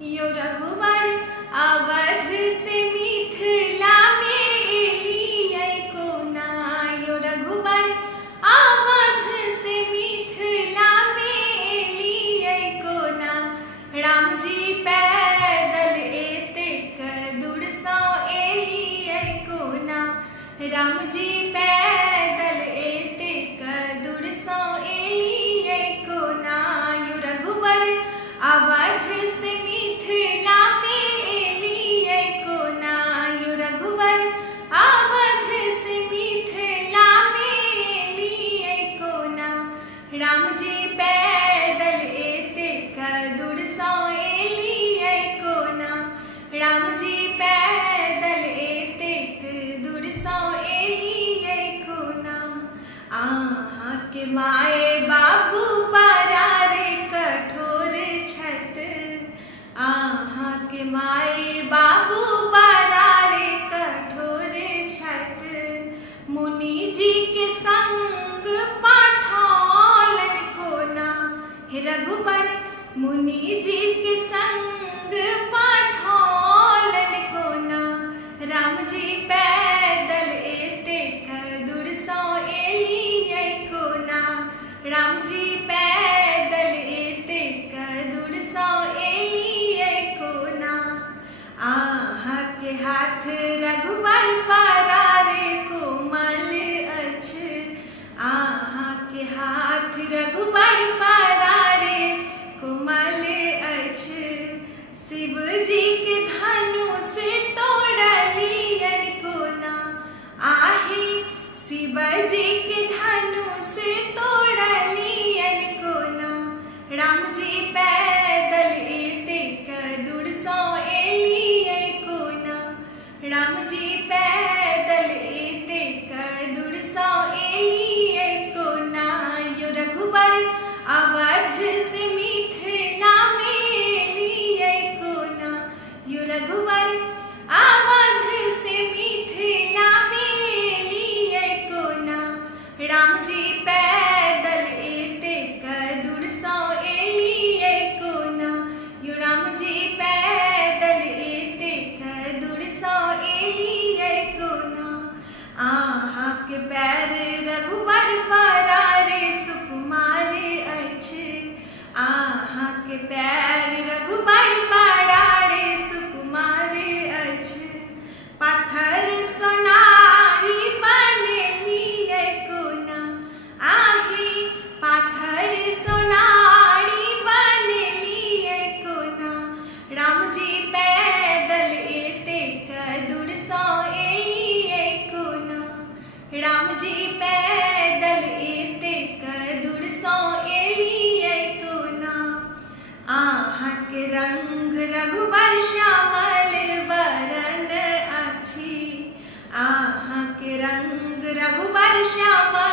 यो रघुवर अवध से मिथिला में एलियै कोना। यो रघुवर अवध से मिथिला में एलियै कोना। राम जी पैदल एतेक दूर सँ एलियै कोना। राम जी पैदल एतेक दूर सँ एलियै कोना। यो रघुवर अवध से मिथिला में एलियै कोना। यो रघुवर अवध से मिथिला में एलियै कोना। राम जी पैदल एतेक दूर सँ एलियै कोना। राम जी पैदल एतेक दूर सँ एलियै कोना। अहाँके माय बाबू परार कठोर छथि। अहाँके माय बाबू परार कठोर छथि। मुनि जी के संग पठौलन कोना। हे रघुवर मुनि जी के संग पठौलन कोना। राम जी पैदल एतेक दूर सँ एलियै कोना। राम जी पैदल एतेक दूर सँ एलियै कोना। अहाँके हाथ रघुवर परार कोमल अछि। अहाँके हाथ रघुवर परार कोमल अछि। शिव जी के धनुष तोड़लियन कोना। आहे शिव जी के धनुष तोड़लियन कोना। राम जी पैदल एतेक दूर सँ एलियै कोना। राम जी पैदल एतेक दूर सँ एलियै कोना। यो रघुवर अवध से मिथिला में एलियै कोना। यो रघुवर अवध से मिथिला में एलियै कोना। राम जी पैदल एतेक दूर सँ एलियै कोना। यो राम जी पैदल एतेक दूर सँ एलियै कोना। अहाँके पैर रघुवर परार सुकुमार अछि। अहाँके पैर रघुवर परार सुकुमार अछि। पाथर सोनारी बनेलियै कोना। आहे पाथर सोनारी बनेलियै कोना। राम जी पैदल एतेक दूर सँ एलियै कोना। राम जी पैदल एतेक दूर सँ एलियै कोना। अहाँके रंग रघुवर श्यामल वरण अछि। अहाँके रंग रघुवर श्यामल